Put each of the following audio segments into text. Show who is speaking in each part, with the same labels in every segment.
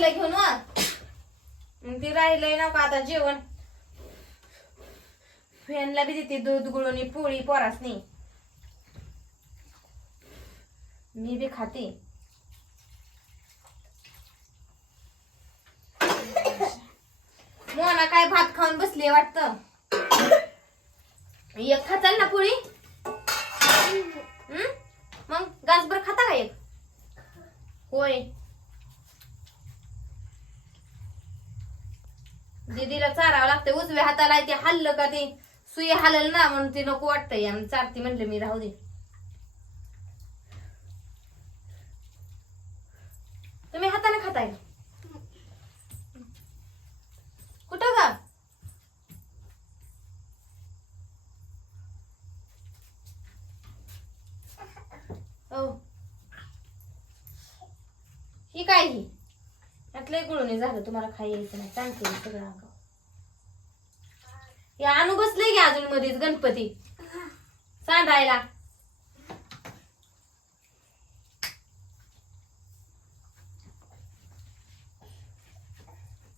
Speaker 1: तिला घेऊन मग ती राहिलंय ना का आता जेवण. फॅनला बी देते दूध गुळणी पोळी पोरासनी. मी बी खाते. मोना काय भात खाऊन बसली वाटत? एक खाताल ना पोळी? मग गासभर खाता का एक? होय. दीदीला चारावं लागतं उजव्या हाताला ते हल्लं का ते? सुई हलल ना म्हणून ते नको वाटतंय. आणि चारती म्हणलं मी राहू दे. तुम्ही हाताने खाताय कुठं का हो. ही काय ही? लय गुळून झालं तुम्हाला खाई यायचं नाही. सांगते मी सगळं अंगावर. हे आणू बसले की अजून मध्येच गणपती. सांडायला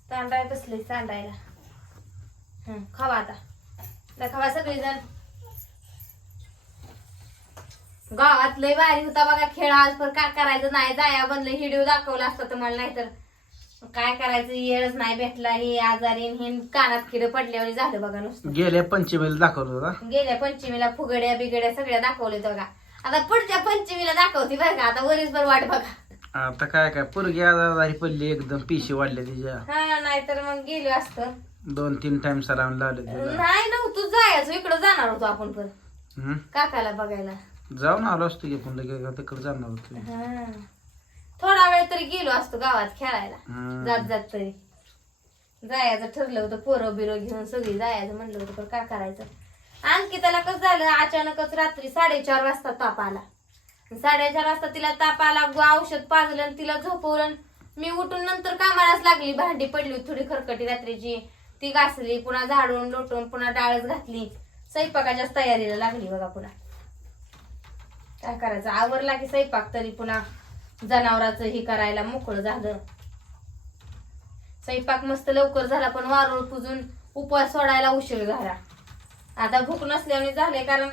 Speaker 1: सांडाय बसले सांडायला हं, खावा आता. आता खावा सगळेजण. गावात लय भारी होता बघा खेळ आज पण काय करायचं नाही. जाया बनलं हिडिओ दाखवला असता तुम्हाला नाहीतर. काय करायचं? येळच नाही भेटला हे आजारी हे कानात किड पडल्यावर झालं बघा नुसतं.
Speaker 2: गेल्या पंचमीला दाखवलं होता.
Speaker 1: गेल्या पंचमीला फुगड्या बिगड्या सगळ्या दाखवले बघा. आता पुढच्या पंचमीला दाखवते बरं का? आता वरीसभर वाट बघा.
Speaker 2: आता काय काय? पोरगी आजारी पडली एकदम पिशी वाढल्या तिच्या.
Speaker 1: हा नाहीतर मग गेलो असतं.
Speaker 2: दोन तीन टाइम सरावून लावले तिला.
Speaker 1: नाही नव्हतं जायचं. इकडं जाणार होतो आपण पण.
Speaker 2: हम्म?
Speaker 1: काकाला बघायला.
Speaker 2: जाऊन आलो असतो की पण लगेच तिकडे जाणार होतो.
Speaker 1: हा. वेळ तरी गेलो असतो गावात खेळायला. जात जात तरी. जायचं ठरलं होतं पोरं बिरं घेऊन सगळी जायचं म्हणलं होतं पण काय करायचं? आणखी त्याला कसं झालं अचानकच रात्री साडेचार वाजता ताप आला. साडेचार वाजता तिला ताप आला गो- औषध पाजलं आणि तिला झोपवलं मी उठून नंतर कामालाच लागली. भांडी पडली थोडी खरकटी रात्रीची. ती घासली पुन्हा झाडून लोटून पुन्हा डाळच घातली. स्वयंपाकाच्याच तयारीला लागली बघा पुन्हा. काय करायचं? आवरला की स्वयंपाक तरी पुन्हा जनावराचं हे करायला मोकळं झालं. स्वयंपाक मस्त लवकर झाला पण वारूळ पुजून उपवास सोडायला उशीर झाला. आता भूक नसल्याने झाले कारण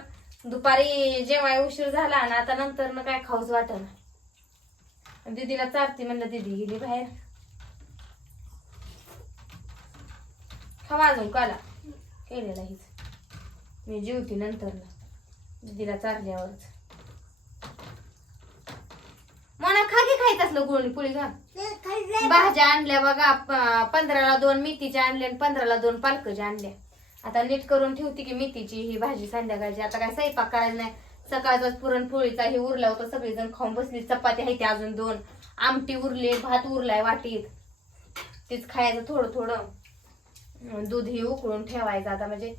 Speaker 1: दुपारी जेवाय उशीर झाला आणि आता नंतर मग काय खाऊच वाटना. दीदीला चारती म्हणलं दीदी गेली बाहेर. खावा अजून काला. केलेला हीच. मी जेवती नंतर दीदीला चारल्यावरच मला असलं गुळणी पुळी घा भाज्या आणल्या बघा प- पंधराला दोन मेथीच्या आणल्या आणि पंधराला दोन पालकच्या आणल्या. आता नीट करून ठेवते की मेथीची ही भाजी संध्याकाळची. आता काय स्वयंपाक करायला नाही. सकाळचाच पुरणपोळीचा हे उरला होता सगळेजण खाऊन बसली. चपाती आहे ते अजून दोन. आमटी उरले भात उरलाय वाटीत. तेच खायचं थोडं थोडं. अं, दूध हे उकळून ठेवायचं आता. म्हणजे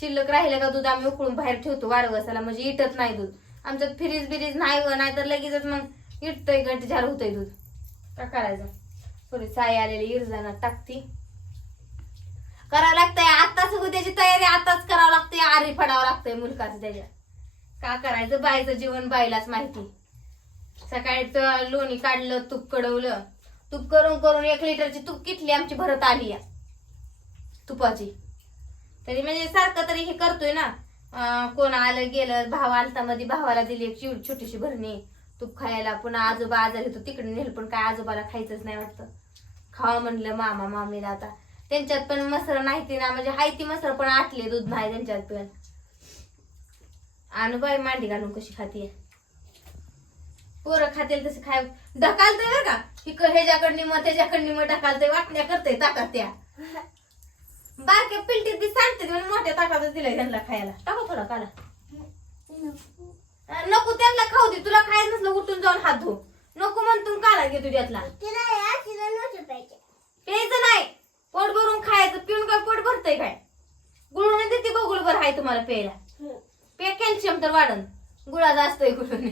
Speaker 1: शिल्लक राहिलं का दूध आम्ही उकळून बाहेर ठेवतो वारवसाला म्हणजे इटत नाही दूध. आमच्यात फ्रीज बिरीज नाही व नाही तर लगेचच मग इटतंय गट तिच्यावर होतंय दूध. काय करायचं? थोडी साई आलेली इरजाना टाकती. करावं लागतंय आताच उद्याची तयारी आताच करावं लागते आरी फडावं लागतंय मुलकाचं त्याच्या का करायचं? बाईचं जीवन बाईलाच माहिती. सकाळी तर लोणी काढलं तूप कडवलं. तूप करून करून एक लिटरची तूप किटली आमची भरत आली या तुपाची. तरी म्हणजे सारखं तरी हे करतोय ना. कोण आलं गेलं भाव आलता मध्ये भावाला दिली एक छोटीशी भरणी. तूप खायला पुन्हा आजोबा आजारी होतो तिकडे नेलं पण काय आजोबाला खायचंच नाही वाटतं. खावा म्हणलं मामा मामीला आता. त्यांच्यात पण मसर नाही ती ना म्हणजे हाय ती मसर पण आटले दूध नाही त्यांच्यात पण. आणू बाई मांडी घालून कशी खातीये पोरं खातील तसे खाय ढकालतंय बरं का? ही ह्याच्याकडनी मग त्याच्याकडनी मग ढकालते वाटण्या करतंय ताकात त्या बारक्या पिलटीत बी सांगते मोठ्या ताकातच दिलाय त्यांना खायला. टाका थोडा काला नको त्यांना खाऊ दे तुला खायचं नसलं उठून जाऊन हात धु. नको म्हणतून काला घेतो त्यातला. प्यायचं नाही. पोट भरून खायचं पिऊन काय पोट भरतंय काय? गुळून देते बघुळ भर आहे तुम्हाला प्यायला. पे कॅल्शियम तर वाढन. गुळाचं असतंय गुळून.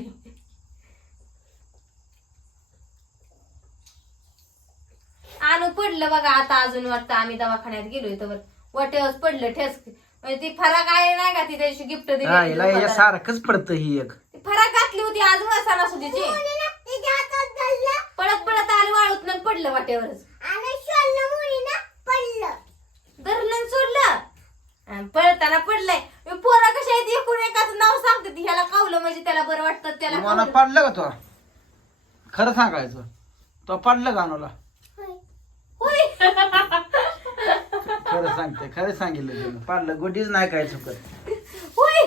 Speaker 1: आणू पडलं बघा आता अजून वाटतं आम्ही दवाखान्यात गेलोय तर वाटेवरच पडलं ठेस म्हणजे ती फराक आहे नाही का? ती त्याची गिफ्ट दिली
Speaker 2: हा, हिला. सारखंच पडतं ही एक.
Speaker 1: ती फराक घातली होती आज वसाना सुधीची पळत पळत आली वाळू वाट्यावरच धरलं आणि सोडलं. आणि पळताना पडलंय. मी पोरा कशा आहेत? एकूण एकाच नाव सांगते ती. ह्याला कावलं म्हणजे त्याला बरं वाटतं त्याला
Speaker 2: मला
Speaker 1: कावलं.
Speaker 2: पाडलं का तो? खरं सांगायचं. तो पाडलं का अनुला?
Speaker 1: होय.
Speaker 2: खरं सांगते खरं सांगितलं तिनं. पाडलं गोडीच नाही काय चुकत.
Speaker 1: होय.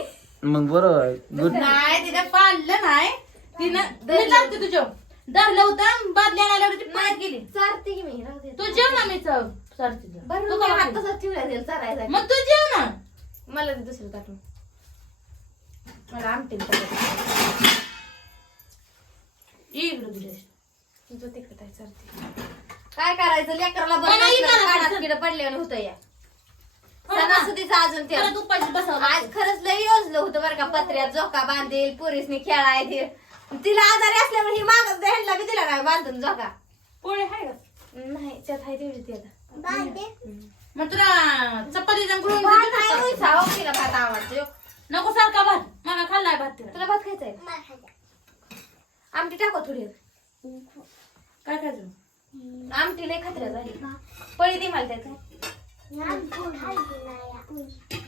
Speaker 2: मग बरोबर आहे. गुड
Speaker 3: नाही तिने पाडलं नाही. तिनं मी सांगते तुझ्या. धरलं होतं बादल्या आल्यावर ती पळत गेली
Speaker 1: चारते की मी राहू दे.
Speaker 3: तू जेव ना मी चव सरते जा.
Speaker 1: बरं
Speaker 3: तू
Speaker 1: मी
Speaker 3: का
Speaker 1: हात
Speaker 3: बघते?
Speaker 1: तसाच ठेवला जाईल चारायला
Speaker 3: मग तू जेव ना.
Speaker 1: मला ते दुसरं टाकून मला आमटी टाकायचं
Speaker 3: ये इकडं तुझ्या
Speaker 1: तुझं तिकडे काय चालते काय करायचं? लेकराला बरं
Speaker 3: नाही,
Speaker 1: नसलं तर
Speaker 3: नाही,
Speaker 1: कानात
Speaker 3: नाही.
Speaker 1: किडं पडल्यानं होतं या.
Speaker 3: हो ना.
Speaker 1: सणासुदीचं अजून ते.
Speaker 3: परत उपाशी बसावं
Speaker 1: आज
Speaker 3: लागतं.
Speaker 1: खरंच लय योजलं होतं बरं का पत्र्यात झोका बांधेल पोरीसनी खेळाय दे तिला आजारी असल्यामुळे ही मागच ह्यांना बी दिला काय बांधून झोका.
Speaker 3: पोळी आहे का?
Speaker 1: नाही त्यात तेवढी
Speaker 3: मग तुला चपाती जंगळून
Speaker 1: भात आहे होयचा, हो, तिला भात आवडतो.
Speaker 3: नको सारखा भात मला खाल्लाय भात तिला.
Speaker 1: तुला भात खायचा आहे आमटी टाका थोडी.
Speaker 3: काय खायचं?
Speaker 1: आमटी लय खात्र्या झाली. पळी दे मला त्याचा.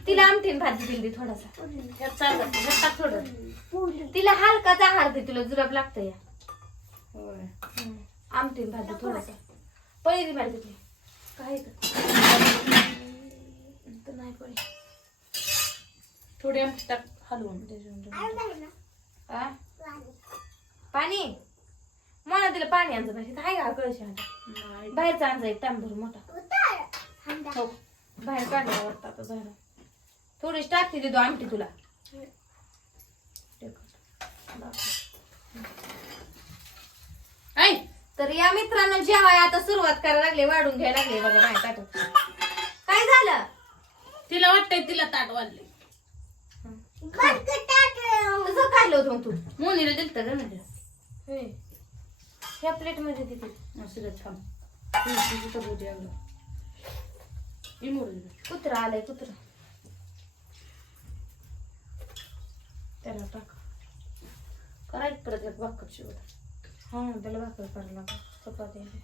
Speaker 1: तिला आमटीन भात दिली थोडासा.
Speaker 3: चालतं. टाक थोडं.
Speaker 1: तिला हलकाच आहार दे तुला जुलाब लागतं या.
Speaker 3: होय.
Speaker 1: आमटीन भात दे थोडासा. पळी दे मला तिथली काय? तर नाही पळी.
Speaker 3: थोडी आमची टाक हलवून?
Speaker 1: पाणी? तिला पाणी आणचं पाहिजे हाय का कळशी आता?
Speaker 3: नाही.
Speaker 1: बाहेरचा आणजा एक तांबूर मोठा. हो बाहेर काढला वाटतं आता बाहेर थोडीशी टाकते देतो आमटी तुला.
Speaker 3: ऐ,
Speaker 1: तर या मित्रांनो जेवाय आता सुरुवात करायला लागले वाढून घ्यायला लागले बघा माझ्या ताटात काय झालं?
Speaker 3: तिला वाटतंय तिला ताट वाजले
Speaker 1: कसं होतं मग तू.
Speaker 3: मोनीला दिलत का म्हणजे
Speaker 1: होय. ह्या प्लेटमध्ये देते
Speaker 3: असं थांब. इमोर दे.
Speaker 1: कुत्रा आलाय कुत्रा त्याला टाक
Speaker 3: करायचं परत एक भाकर शिवत
Speaker 1: हा त्याला भाकर करायला लागेल चपाती.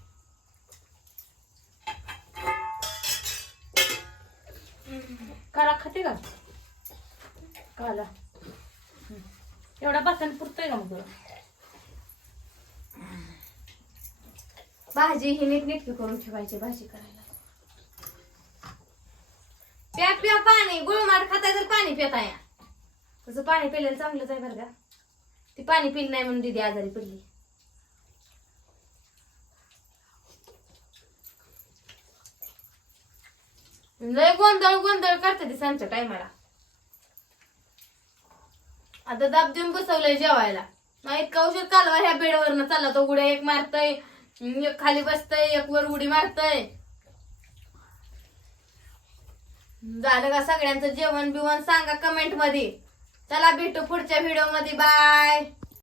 Speaker 3: काला खाते का काला. एवढा भाताने पुरतोय का मग तुला
Speaker 1: भाजी ही नीट नीटकी करून ठेवायची भाजी करायला. प्या प्या पाणी गुळमाट खाताय तर पाणी पिताय या. तसं पाणी पिल्याला चांगलंच आहे बरं का. ती पाणी पिली नाही म्हणून दिदी आजारी पडली. लय गोंधळ गोंधळ करते ती सांच्या टायमाला. आता दाब देऊन बसवलंय जेवायला. नाही इतका उशीर कालवा ह्या बेडवरनं चालला तो उड्या एक मारतय. एक खाली बसतय एक वर उडी मारतय. झालं का सगळ्यांचं जेवण बिवण सांगा कमेंटमध्ये. चला भेटू पुढच्या व्हिडिओमध्ये. बाय